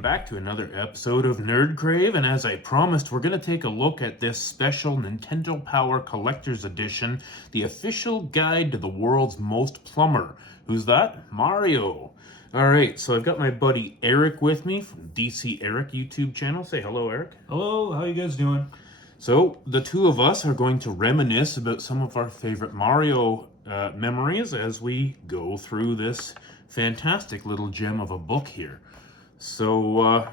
welcome back to another episode of NerdCrave, and as I promised, we're going to take a look at this special Nintendo Power Collector's Edition, the official guide to the world's most plumber. Who's that? Mario. Alright, so I've got my buddy Eric with me from DCEric YouTube channel. Say hello, Eric. Hello, how you guys doing? So, the two of us are going to reminisce about some of our favorite Mario memories as we go through this fantastic little gem of a book here. So,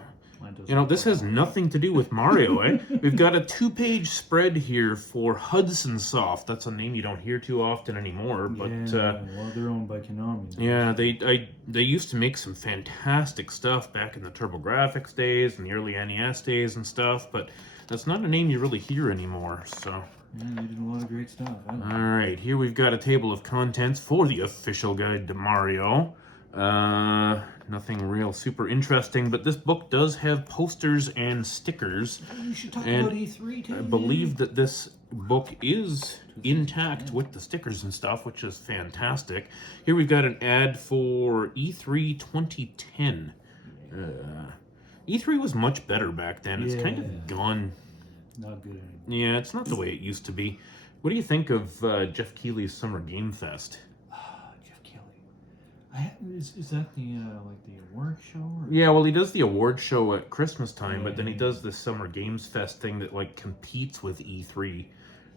this has nothing to do with Mario, eh? We've got a 2-page spread here for Hudson Soft. That's a name you don't hear too often anymore, but well, they're owned by Konami. yeah, they used to make some fantastic stuff back in the TurboGrafx days and the early NES days and stuff, but that's not a name you really hear anymore, so. Yeah, they did a lot of great stuff. Alright, here we've got a table of contents for the official guide to Mario. Nothing real super interesting, but this book does have posters and stickers. You should talk about E3 too. I believe that this book is intact with the stickers and stuff, which is fantastic. Here we've got an ad for E3 2010. E3 was much better back then. It's kind of gone. Not good anymore. Yeah, it's not the way it used to be. What do you think of Jeff Keighley's Summer Game Fest? Jeff Keighley. Is that the the award show? Or? Yeah, well, he does the award show at Christmas time, but then he does this Summer Games Fest thing that competes with E3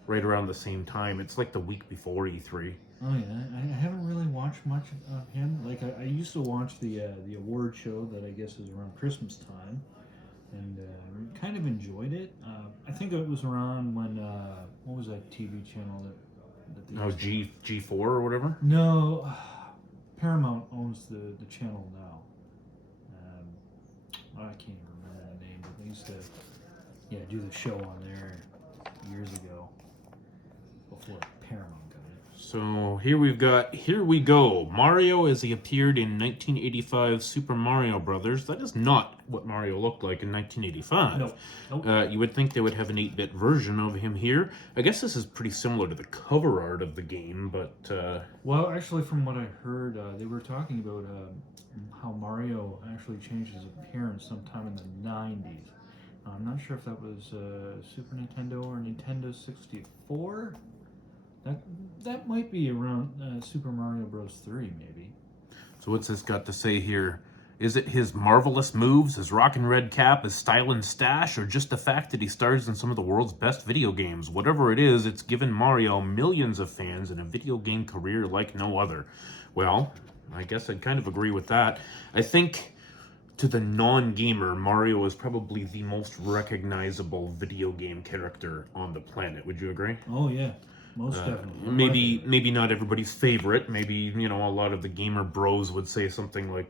right around the same time. It's like the week before E3. Oh yeah, I haven't really watched much of him. Like I used to watch the award show that I guess is around Christmas time, and kind of enjoyed it. I think it was around when what was that TV channel that they G4 or whatever? No, Paramount owns the channel now. I can't even remember the name, but they used to do the show on there years ago before Paramount got it. So here we go. Mario as he appeared in 1985 Super Mario Brothers. That is not what Mario looked like in 1985. Nope. You would think they would have an 8-bit version of him here. I guess this is pretty similar to the cover art of the game, but... Well, actually, from what I heard, they were talking about how Mario actually changed his appearance sometime in the 90s. I'm not sure if that was Super Nintendo or Nintendo 64. That might be around Super Mario Bros. 3, maybe. So what's this got to say here? Is it his marvelous moves, his rockin' red cap, his stylin' stash, or just the fact that he stars in some of the world's best video games? Whatever it is, it's given Mario millions of fans and a video game career like no other. Well, I guess I'd kind of agree with that. I think to the non-gamer, Mario is probably the most recognizable video game character on the planet. Would you agree? Oh, yeah. Most definitely. Maybe not everybody's favorite. Maybe, a lot of the gamer bros would say something like,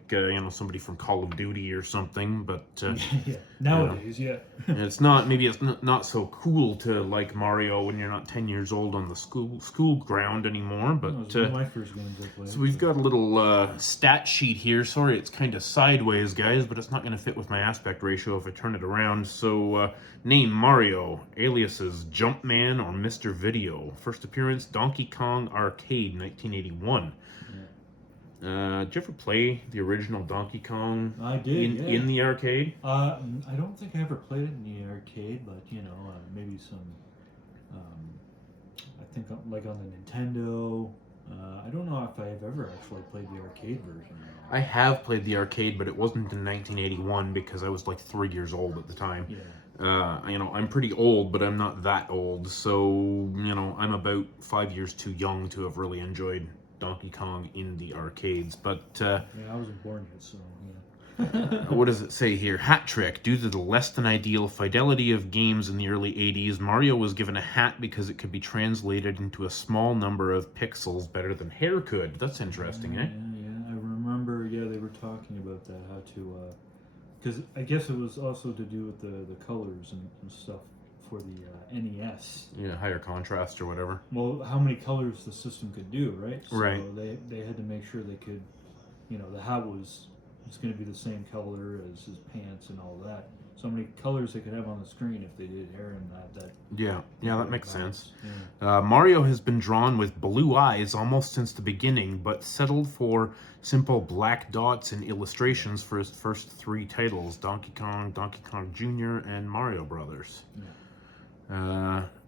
somebody from Call of Duty or something, but... yeah, nowadays, it's not so cool to like Mario when you're not 10 years old on the school ground anymore, but... That was one of my first games I played. So we've got a little stat sheet here. Sorry, it's kind of sideways, guys, but it's not going to fit with my aspect ratio if I turn it around. So, name Mario, aliases Jumpman or Mr. Video. First appearance, Donkey Kong Arcade, 1981. Did you ever play the original Donkey Kong? I did, in the arcade? I don't think I ever played it in the arcade, but, maybe some, I think like on the Nintendo. I don't know if I've ever actually played the arcade version. I have played the arcade, but it wasn't in 1981 because I was like 3 years old at the time. Yeah. I'm pretty old, but I'm not that old, so, I'm about 5 years too young to have really enjoyed Donkey Kong in the arcades, but... yeah, I wasn't born yet, so, yeah. What does it say here? Hat trick. Due to the less than ideal fidelity of games in the early 80s, Mario was given a hat because it could be translated into a small number of pixels better than hair could. That's interesting, eh? Yeah, I remember, they were talking about that, how to... Because I guess it was also to do with the colors and stuff for the NES. Yeah, higher contrast or whatever. Well, how many colors the system could do, right? So right. They had to make sure they could, the hat was going to be the same color as his pants and all that. so many colors they could have on the screen if they did hair in that. Yeah, that makes sense. Yeah. Mario has been drawn with blue eyes almost since the beginning, but settled for simple black dots and illustrations for his first 3 titles: Donkey Kong, Donkey Kong Jr., and Mario Brothers.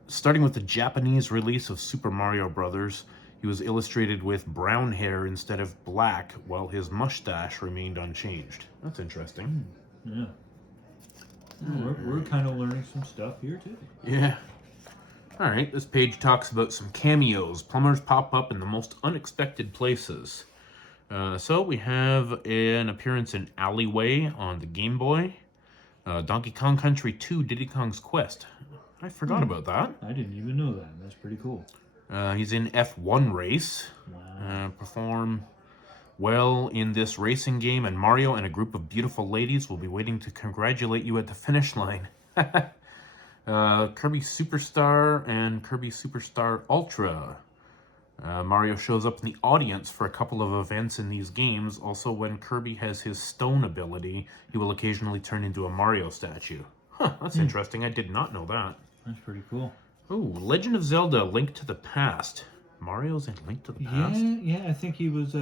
Starting with the Japanese release of Super Mario Brothers, he was illustrated with brown hair instead of black, while his mustache remained unchanged. That's interesting. Yeah. We're kind of learning some stuff here, too. Yeah. All right, this page talks about some cameos. Plumbers pop up in the most unexpected places. So we have an appearance in Alleyway on the Game Boy. Donkey Kong Country 2, Diddy Kong's Quest. I forgot about that. I didn't even know that. That's pretty cool. He's in F1 Race. Wow. Perform well in this racing game, and Mario and a group of beautiful ladies will be waiting to congratulate you at the finish line. Kirby Superstar and Kirby Superstar Ultra. Mario shows up in the audience for a couple of events in these games. Also, when Kirby has his stone ability, he will occasionally turn into a Mario statue. Huh, that's interesting. I did not know that. That's pretty cool. Oh, Legend of Zelda: Link to the Past. Mario's in Link to the Past? Yeah, I think he was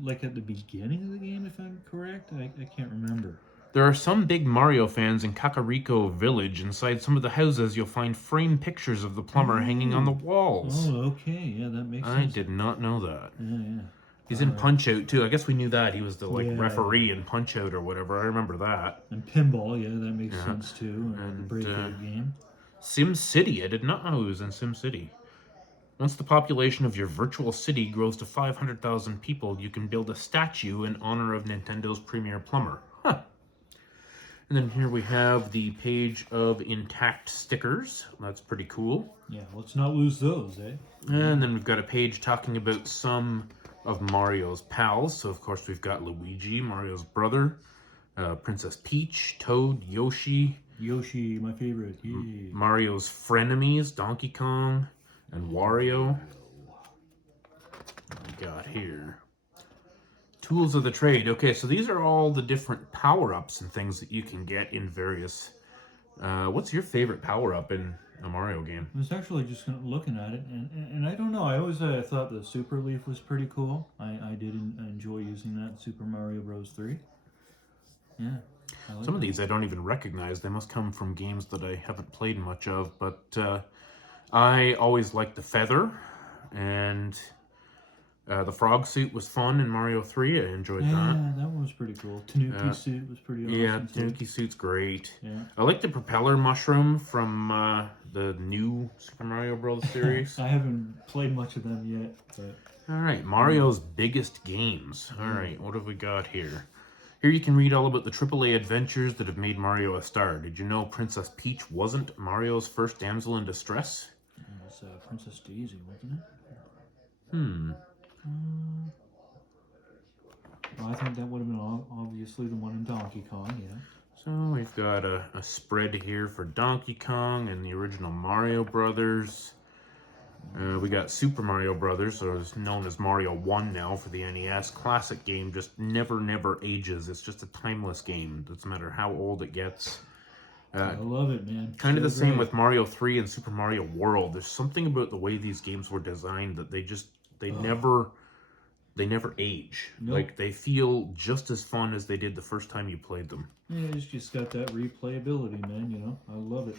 like at the beginning of the game, if I'm correct. I can't remember. There are some big Mario fans in Kakariko Village. Inside some of the houses, you'll find framed pictures of the plumber hanging on the walls. Oh, okay. Yeah, that makes sense. I did not know that. Yeah. He's in Punch-Out, too. I guess we knew that. He was the referee in Punch-Out or whatever. I remember that. And Pinball, that makes sense, too. And the Breakout game. Sim City. I did not know he was in Sim City. Once the population of your virtual city grows to 500,000 people, you can build a statue in honor of Nintendo's premier plumber. Huh. And then here we have the page of intact stickers. That's pretty cool. Yeah, let's not lose those, eh? And then we've got a page talking about some of Mario's pals. So, of course, we've got Luigi, Mario's brother, Princess Peach, Toad, Yoshi. Yoshi, my favorite. Yay. Mario's frenemies, Donkey Kong and Wario. What we got here? Tools of the trade. Okay, so these are all the different power-ups and things that you can get in various... what's your favorite power-up in a Mario game? I was actually just looking at it, and I don't know. I always thought the Super Leaf was pretty cool. I did enjoy using that in Super Mario Bros. 3. Yeah. Some of these I don't even recognize. They must come from games that I haven't played much of, but I always liked the feather, and... the frog suit was fun in Mario 3. I enjoyed that. Yeah, that one was pretty cool. Tanuki suit was pretty awesome. Yeah, Tanuki suit's great. Yeah. I like the propeller mushroom from the new Super Mario Bros. Series. I haven't played much of them yet. But... All right, Mario's biggest games. All right, what have we got here? Here you can read all about the AAA adventures that have made Mario a star. Did you know Princess Peach wasn't Mario's first damsel in distress? It was Princess Daisy, wasn't it? Well, I think that would have been obviously the one in Donkey Kong, yeah. So we've got a spread here for Donkey Kong and the original Mario Brothers. We got Super Mario Brothers, or is known as Mario 1 now for the NES. Classic game, just never ages. It's just a timeless game. Doesn't matter how old it gets. I love it, man. Kind of the same with Mario 3 and Super Mario World. There's something about the way these games were designed that they never age. Nope. Like, they feel just as fun as they did the first time you played them. Yeah, it's just got that replayability, man, I love it.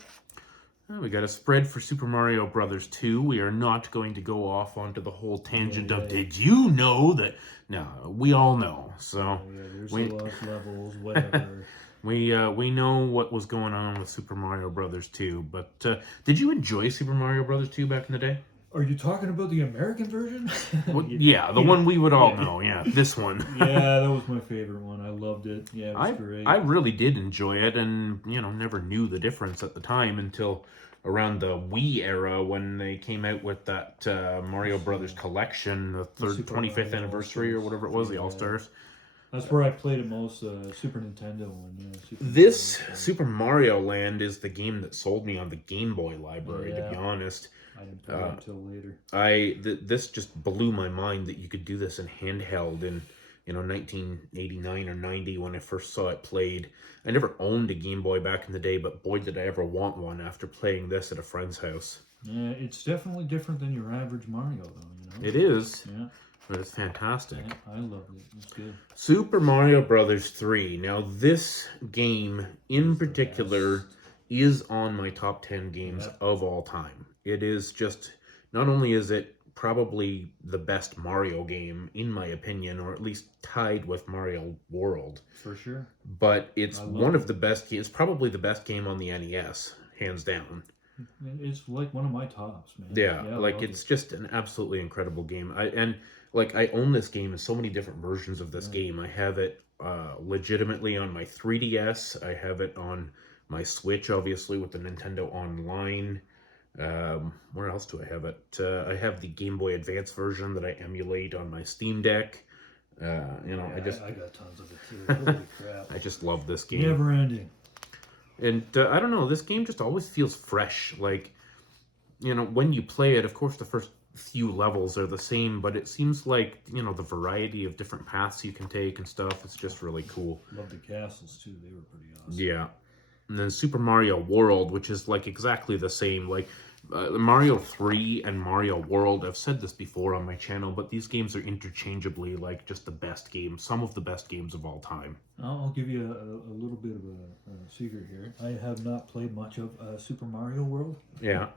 We got a spread for Super Mario Brothers 2. We are not going to go off onto the whole tangent of, did you know that? No, we all know. So there's the lost levels, whatever. We know what was going on with Super Mario Brothers 2. But did you enjoy Super Mario Brothers 2 back in the day? Are you talking about the American version? Well, yeah, the one we would all know. Yeah, this one. Yeah, that was my favorite one. I loved it. Yeah, it was great. I really did enjoy it, and never knew the difference at the time until around the Wii era when they came out with that Mario Brothers collection, the 25th anniversary or whatever it was, the All Stars. That's where I played it most. Super Nintendo one. Yeah, Super Mario Land is the game that sold me on the Game Boy library. To be honest. I didn't play it until later. This just blew my mind that you could do this in handheld, and 1989 or 90 when I first saw it played. I never owned a Game Boy back in the day, but boy, did I ever want one after playing this at a friend's house. Yeah, it's definitely different than your average Mario, though. It is, Yeah. but it's fantastic. Yeah, I loved it. It's good. Super Mario Brothers 3. Now, this game in particular is on my top 10 games of all time. It is just, not only is it probably the best Mario game, in my opinion, or at least tied with Mario World, For sure. but it's one of the best games, probably the best game on the NES, hands down. It's like one of my tops, man. Yeah, like it's just an absolutely incredible game. I own this game in so many different versions of this game. I have it legitimately on my 3DS. I have it on my Switch, obviously, with the Nintendo Online. Where else do I have it? I have the Game Boy Advance version that I emulate on my Steam Deck. I got tons of it too. Holy crap! I just love this game. Never ending. And I don't know, this game just always feels fresh. Like, when you play it, of course, the first few levels are the same, but it seems like, the variety of different paths you can take and stuff, it's just really cool. Love the castles, too. They were pretty awesome. Yeah. And then Super Mario World, which is, like, exactly the same. Like, Mario 3 and Mario World, I've said this before on my channel, but these games are interchangeably, like, just the best games, some of the best games of all time. I'll give you a little bit of a secret here. I have not played much of Super Mario World. Yeah.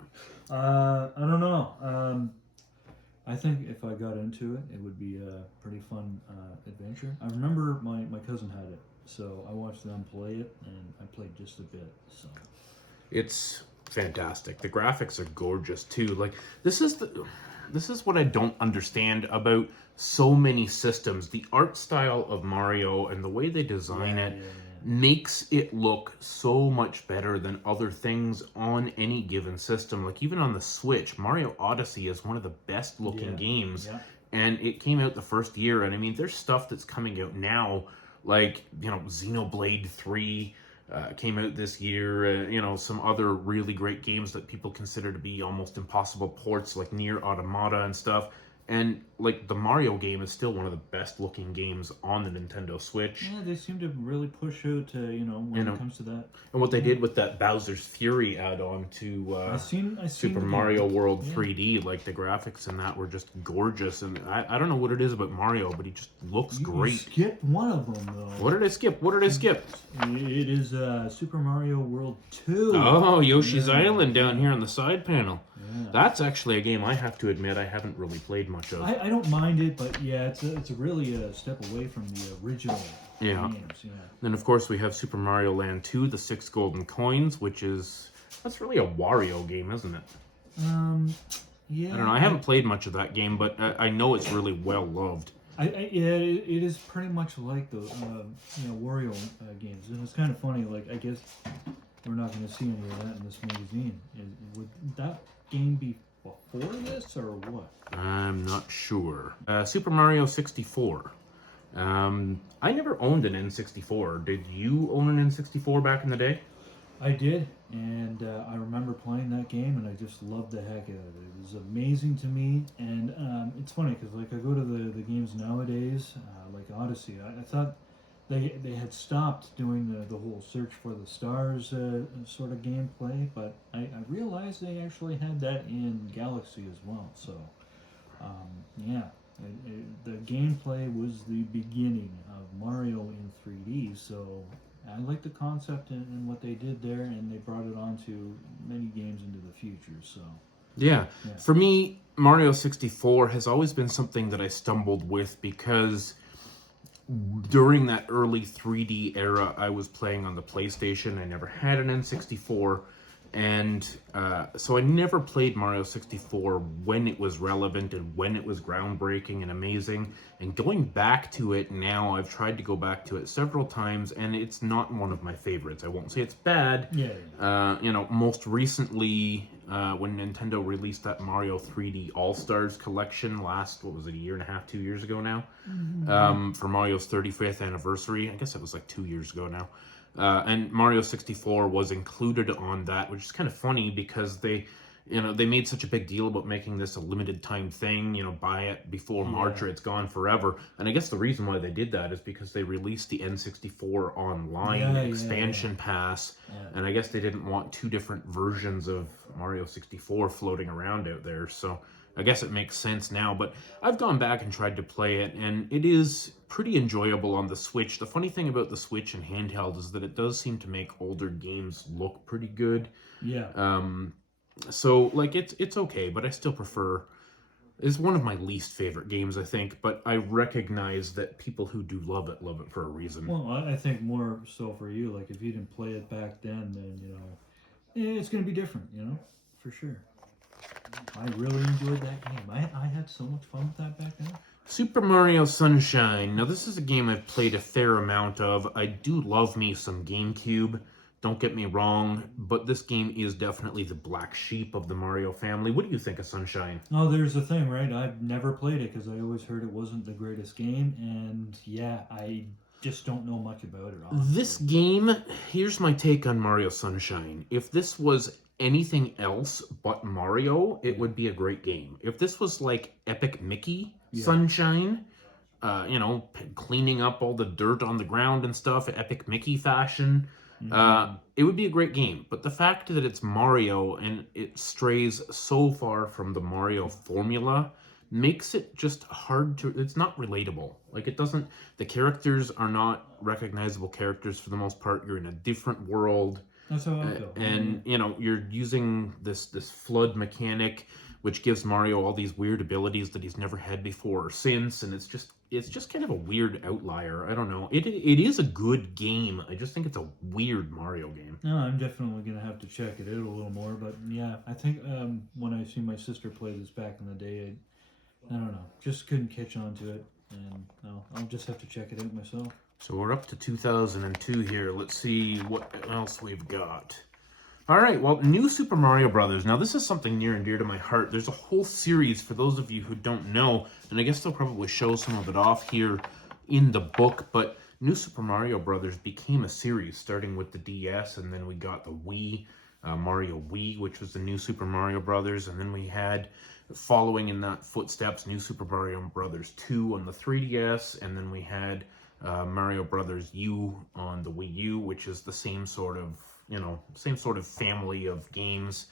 I don't know. I think if I got into it, it would be a pretty fun adventure. I remember my cousin had it, so I watched them play it, and I played just a bit. So it's fantastic. The graphics are gorgeous too. Like, this is what I don't understand about so many systems. The art style of Mario and the way they design it makes it look so much better than other things on any given system. Like, even on the Switch, Mario Odyssey is one of the best looking games. And it came out the first year, and I mean, there's stuff that's coming out now, like, Xenoblade 3 came out this year, some other really great games that people consider to be almost impossible ports, like Nier Automata and stuff. And, like, the Mario game is still one of the best looking games on the Nintendo Switch. Yeah, they seem to really push out, when it comes to that. And what they did with that Bowser's Fury add-on to I seen Super Mario World 3D, like, the graphics in that were just gorgeous. And I don't know what it is about Mario, but he just looks great. You skipped one of them, though. What did I skip? It is Super Mario World 2. Oh, Yoshi's Island down here on the side panel. Yeah. That's actually a game I have to admit I haven't really played much of. I don't mind it, but yeah, it's really a step away from the original games. Yeah. Then of course we have Super Mario Land 2, the 6 golden coins, that's really a Wario game, isn't it? Yeah. I don't know. I haven't played much of that game, but I know it's really well loved. It is pretty much like the Wario games, and it's kind of funny. Like, I guess we're not going to see any of that in this magazine. Would that game be before this or what? I'm not sure. Super Mario 64. I never owned an N64. Did you own an N64 back in the day? I did, and I remember playing that game, and I just loved the heck out of it. It was amazing to me, and it's funny because, like, I go to the games nowadays, like Odyssey. I thought they had stopped doing the whole search for the stars sort of gameplay, but I realized they actually had that in Galaxy as well. So, the gameplay was the beginning of Mario in 3D. So I like the concept and what they did there, and they brought it on to many games into the future. So yeah. For me, Mario 64 has always been something that I stumbled with because during that early 3D era, I was playing on the PlayStation. I never had an N64, and so I never played Mario 64 when it was relevant and when it was groundbreaking and amazing. And going back to it now, I've tried to go back to it several times, and it's not one of my favorites. I won't say it's bad. Most recently, when Nintendo released that Mario 3D All-Stars collection last, what was it, a year and a half, 2 years ago now? For Mario's 35th anniversary. I guess it was like 2 years ago now. And Mario 64 was included on that, which is kind of funny because you know, they made such a big deal about making this a limited time thing, you know, buy it before March or it's gone forever. And I guess the reason why they did that is because they released the N64 online expansion pass. And I guess they didn't want two different versions of Mario 64 floating around out there. So I guess it makes sense now. But I've gone back and tried to play it, and it is pretty enjoyable on the Switch. The funny thing about the Switch and handheld is that it does seem to make older games look pretty good. So, like, it's okay, but I still prefer... It's one of my least favorite games, I think, but I recognize that people who do love it for a reason. Well, I think more so for you, like, if you didn't play it back then, you know, it's going to be different, you know, for sure. I really enjoyed that game. I had so much fun with that back then. Super Mario Sunshine. Now, this is a game I've played a fair amount of. I do love me some GameCube. Don't get me wrong, but this game is definitely the black sheep of the Mario family. What do you think of Sunshine? Oh, there's the thing, right? I've never played it because I always heard it wasn't the greatest game, and yeah, I just don't know much about it, honestly. This game, here's my take on Mario Sunshine. If this was anything else but Mario, it would be a great game. If this was like Epic Mickey Sunshine, you know, cleaning up all the dirt on the ground and stuff, Epic Mickey fashion, it would be a great game. But the fact that it's Mario and it strays so far from the Mario formula makes it just hard to... It's not relatable. Like, it doesn't... The characters are not recognizable characters for the most part. You're in a different world. That's how I feel. And, you know, you're using this flood mechanic, which gives Mario all these weird abilities that he's never had before or since, and it's just kind of a weird outlier. I don't know. It is a good game. I just think it's a weird Mario game. No, I'm definitely going to have to check it out a little more, but yeah, I think when I see my sister play this back in the day, I don't know, just couldn't catch on to it, and no, I'll just have to check it out myself. So we're up to 2002 here. Let's see what else we've got. All right, well, New Super Mario Brothers. Now, this is something near and dear to my heart. There's a whole series, for those of you who don't know, and I guess they'll probably show some of it off here in the book, but New Super Mario Brothers became a series, starting with the DS, and then we got the Wii, Mario Wii, which was the New Super Mario Brothers, and then we had, following in that footsteps, New Super Mario Brothers 2 on the 3DS, and then we had Mario Brothers U on the Wii U, which is the same sort of, you know, same sort of family of games.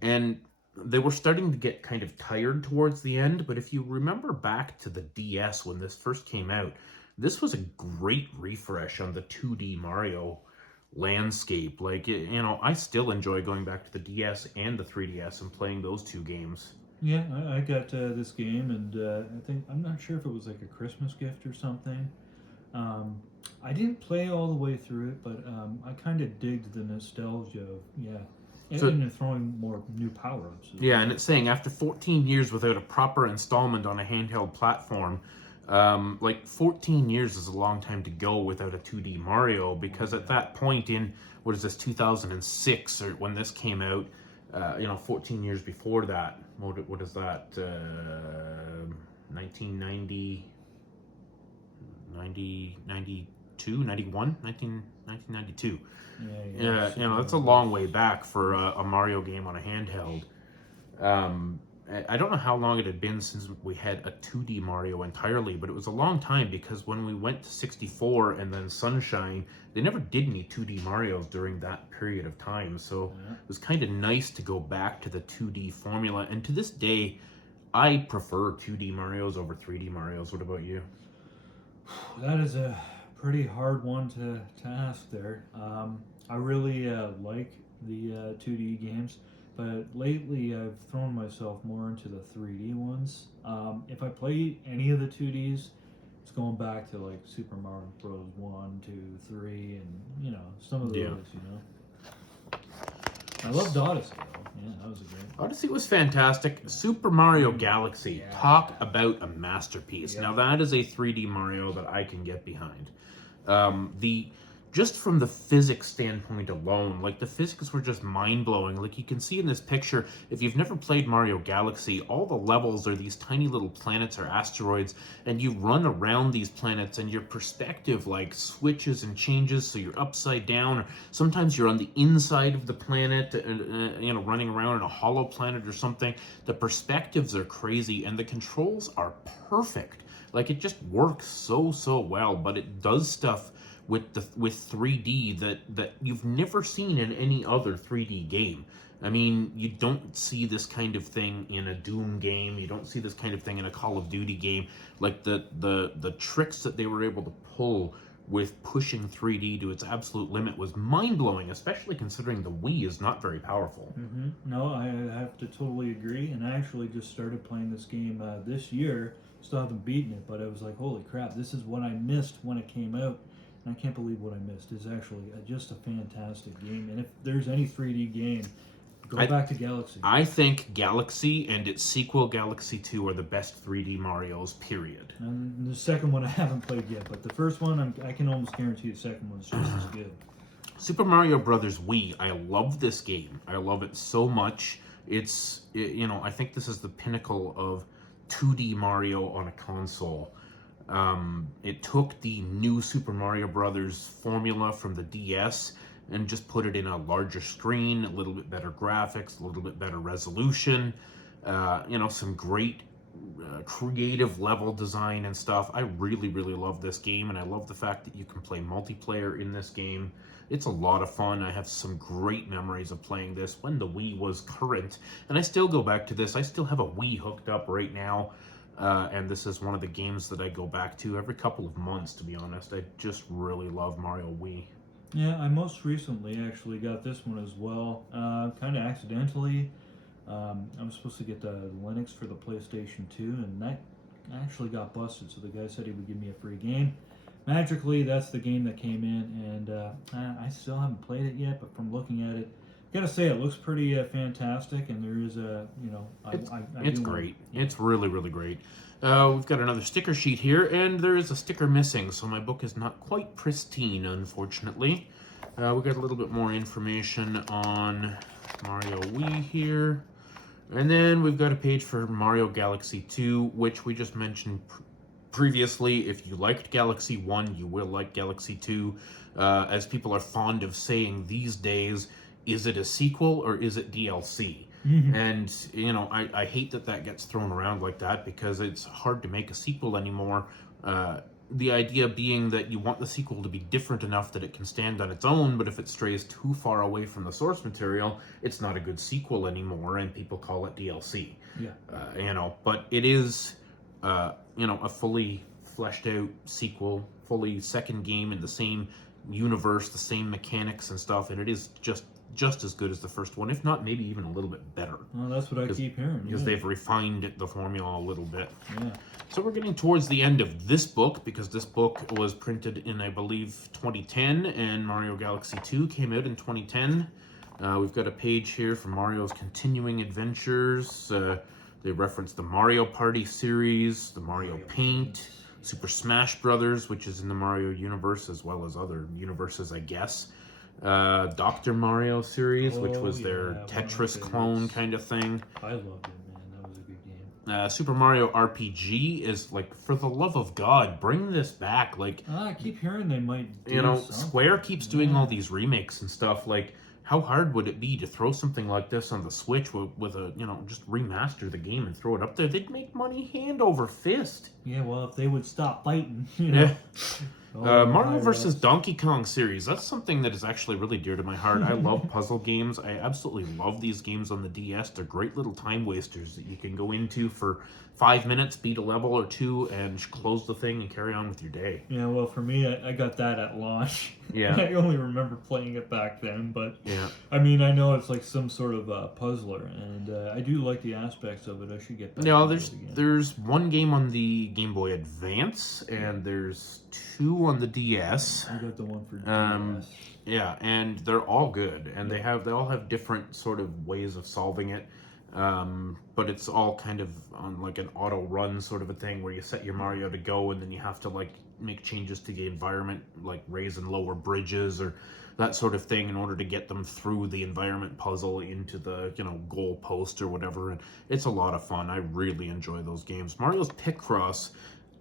And they were starting to get kind of tired towards the end, but if you remember back to the DS when this first came out, this was a great refresh on the 2D Mario landscape. Like, you know, I still enjoy going back to the DS and the 3DS and playing those two games. Yeah, I got this game, and I think, I'm not sure if it was like a Christmas gift or something. I didn't play all the way through it, but I kind of digged the nostalgia of, and throwing more new power-ups. Yeah, and it's saying after 14 years without a proper installment on a handheld platform, like 14 years is a long time to go without a 2D Mario, because at that point in, what is this, 2006, or when this came out, you know, 14 years before that, what is that, 1990... 1992. Yeah, you know, that's a long way back for a Mario game on a handheld. I don't know how long it had been since we had a 2D Mario entirely, but it was a long time, because when we went to 64 and then Sunshine, they never did any 2D Marios during that period of time. So it was kind of nice to go back to the 2D formula. And to this day, I prefer 2D Marios over 3D Marios. What about you? That is a pretty hard one to ask there. I really like the 2D games, but lately I've thrown myself more into the 3D ones. If I play any of the 2Ds, it's going back to like Super Mario Bros. 1, 2, 3, and, you know, some of those, you know. I loved Odyssey, though. Yeah, that was a great one. Odyssey was fantastic. Super Mario Galaxy. Talk about a masterpiece. Now, that is a 3D Mario that I can get behind. The just from the physics standpoint alone, like the physics were just mind-blowing. Like you can see in this picture, if you've never played Mario Galaxy, all the levels are these tiny little planets or asteroids, and you run around these planets and your perspective like switches and changes, so you're upside down, or sometimes you're on the inside of the planet, running around in a hollow planet or something. The perspectives are crazy and the controls are perfect. Like it just works so well, but it does stuff with 3D that you've never seen in any other 3D game. I mean, you don't see this kind of thing in a Doom game. You don't see this kind of thing in a Call of Duty game. Like the tricks that they were able to pull with pushing 3D to its absolute limit was mind-blowing, especially considering the Wii is not very powerful. No, I have to totally agree. And I actually just started playing this game this year. Still haven't beaten it, but I was like, holy crap, this is what I missed when it came out. And I can't believe what I missed. It's actually just a fantastic game. And if there's any 3D game, go back to Galaxy. I think Galaxy and its sequel, Galaxy 2, are the best 3D Marios, period. And the second one I haven't played yet, but the first one, I can almost guarantee the second one's just as good. Super Mario Brothers Wii, I love this game. I love it so much. I think this is the pinnacle of 2D Mario on a console. It took the new Super Mario Brothers formula from the DS and just put it in a larger screen, a little bit better graphics, a little bit better resolution, some great creative level design and stuff. I really love this game, and I love the fact that you can play multiplayer in this game. It's a lot of fun. I have some great memories of playing this when the Wii was current, and I still go back to this. I still have a Wii hooked up right now. And this is one of the games that I go back to every couple of months, to be honest. I just really love Mario Wii. Yeah, I most recently actually got this one as well, kind of accidentally. I was supposed to get the Linux for the PlayStation 2, and that actually got busted, so the guy said he would give me a free game. Magically, that's the game that came in, and I still haven't played it yet, but from looking at it, gotta say it looks pretty fantastic, and there is it's great. It's really great. We've got another sticker sheet here, and there is a sticker missing, so my book is not quite pristine, unfortunately. We got a little bit more information on Mario Wii here, and then we've got a page for Mario Galaxy 2, which we just mentioned previously. If you liked Galaxy 1, you will like Galaxy 2. As people are fond of saying these days, is it a sequel or is it DLC? And, I hate that gets thrown around like that because it's hard to make a sequel anymore. The idea being that you want the sequel to be different enough that it can stand on its own, but if it strays too far away from the source material, it's not a good sequel anymore, and people call it DLC. But it is, a fully fleshed out sequel, fully second game in the same universe, the same mechanics and stuff, and it is just as good as the first one, if not maybe even a little bit better. Well, that's what I keep hearing. Because they've refined the formula a little bit. Yeah. So we're getting towards the end of this book, because this book was printed in, I believe, 2010, and Mario Galaxy 2 came out in 2010. We've got a page here for Mario's continuing adventures. They reference the Mario Party series, the Mario Paint, Super Smash Brothers, which is in the Mario universe, as well as other universes, I guess. Dr. Mario series, which was their Tetris clone kind of thing. I loved it, man. That was a good game. Super Mario RPG is like, for the love of God, bring this back. Like, I keep hearing they might do something. Square keeps doing all these remakes and stuff. Like, how hard would it be to throw something like this on the Switch with a, just remaster the game and throw it up there? They'd make money hand over fist. Yeah, well, if they would stop fighting, Yeah. Mario vs. Donkey Kong series, that's something that is actually really dear to my heart. I love puzzle games. I absolutely love these games on the DS. They're great little time wasters that you can go into for 5 minutes, beat a level or two, and close the thing and carry on with your day. Yeah, well, for me, I got that at launch. Yeah. I only remember playing it back then, but yeah. I mean, I know it's like some sort of puzzler, and I do like the aspects of it. I should get back to it again. There's one game on the Game Boy Advance, and there's 2 on the DS. I got the one for DS. Yeah, and they're all good, and they all have different sort of ways of solving it. But it's all kind of on like an auto run sort of a thing where you set your Mario to go and then you have to like make changes to the environment, like raise and lower bridges or that sort of thing in order to get them through the environment puzzle into the, goal post or whatever. And it's a lot of fun. I really enjoy those games. Mario's Picross,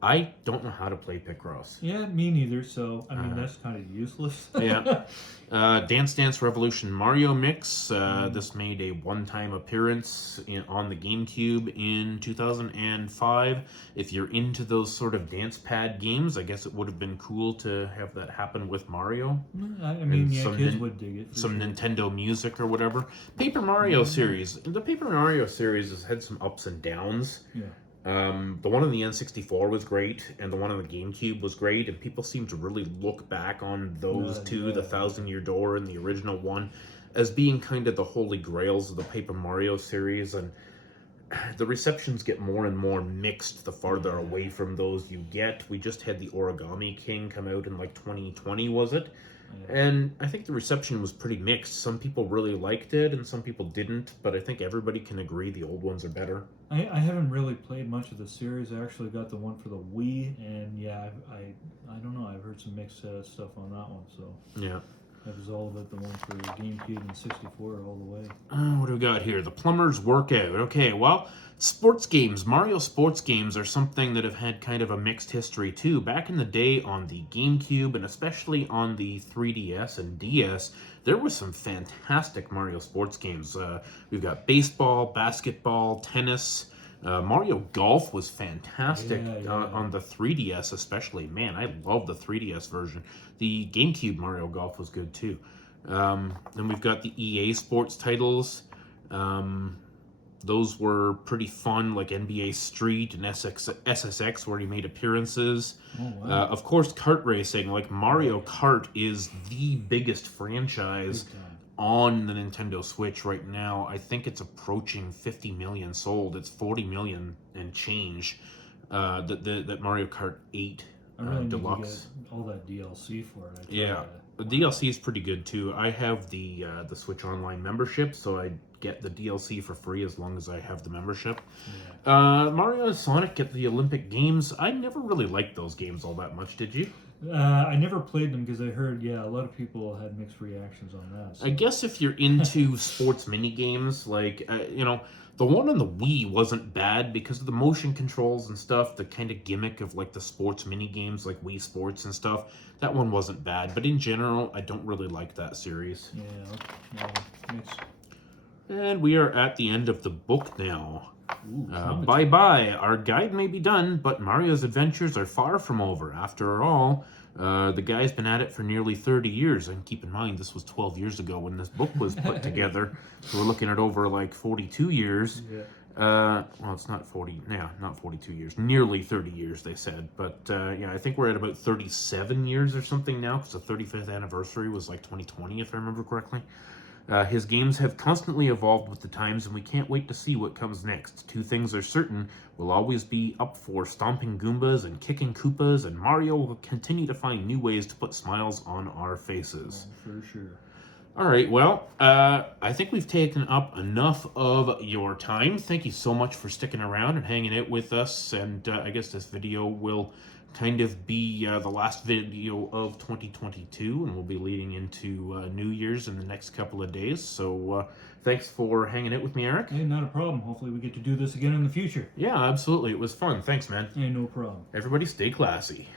I don't know how to play Picross. Yeah, me neither. So I mean, that's kind of useless. Yeah. Dance Dance Revolution Mario Mix. This made a one-time appearance on the GameCube in 2005. If you're into those sort of dance pad games, I guess it would have been cool to have that happen with Mario. I mean, yeah, kids would dig it. Some sure. Nintendo music or whatever. Paper Mario series. The Paper Mario series has had some ups and downs. Yeah. The one on the N64 was great, and the one on the GameCube was great, and people seem to really look back on those two, the Thousand Year Door and the original one, as being kind of the holy grails of the Paper Mario series, and the receptions get more and more mixed the farther away from those you get. We just had the Origami King come out in like 2020, was it? And I think the reception was pretty mixed. Some people really liked it and some people didn't, but I think everybody can agree the old ones are better. I haven't really played much of the series. I actually got the one for the Wii, and yeah, I don't know. I've heard some mixed stuff on that one, so yeah. That was all about the one for GameCube and 64 all the way. What do we got here? The Plumber's Workout. Okay, well, sports games, Mario sports games are something that have had kind of a mixed history too. Back in the day on the GameCube and especially on the 3DS and DS, there were some fantastic Mario sports games. We've got baseball, basketball, tennis. Mario Golf was fantastic on the 3DS especially. Man, I love the 3DS version. The GameCube Mario Golf was good too. Then we've got the EA Sports titles. Those were pretty fun, like NBA Street and SSX, where he made appearances. Oh, wow. Of course, kart racing, like Mario Kart is the biggest franchise on the Nintendo Switch right now. I think it's approaching 50 million sold. It's 40 million and change. That Mario Kart 8 I really Deluxe. need to get all that DLC for it. Yeah, the DLC is pretty good too. I have the Switch Online membership, so I get the DLC for free as long as I have the membership. Yeah. Mario and Sonic get the Olympic Games. I never really liked those games all that much. Did you? I never played them because I heard, a lot of people had mixed reactions on that. So. I guess if you're into sports mini games, like, the one on the Wii wasn't bad because of the motion controls and stuff, the kind of gimmick of like the sports mini games like Wii Sports and stuff. That one wasn't bad, but in general, I don't really like that series. Yeah, mixed. And we are at the end of the book now. Ooh, bye-bye. Our guide may be done, but Mario's adventures are far from over. After all, the guy's been at it for nearly 30 years. And keep in mind, this was 12 years ago when this book was put together. So we're looking at over like 42 years. Yeah. Well, it's not 40. Yeah, not 42 years. Nearly 30 years, they said. But I think we're at about 37 years or something now, because the 35th anniversary was like 2020, if I remember correctly. His games have constantly evolved with the times, and we can't wait to see what comes next. Two things are certain. We'll always be up for stomping Goombas and kicking Koopas, and Mario will continue to find new ways to put smiles on our faces. For sure. All right, well, I think we've taken up enough of your time. Thank you so much for sticking around and hanging out with us, and I guess this video will kind of be the last video of 2022, and we'll be leading into New Year's in the next couple of days. So thanks for hanging out with me, Eric. Hey, not a problem. Hopefully we get to do this again in the future. Yeah, absolutely. It was fun. Thanks, man. Hey, no problem. Everybody stay classy.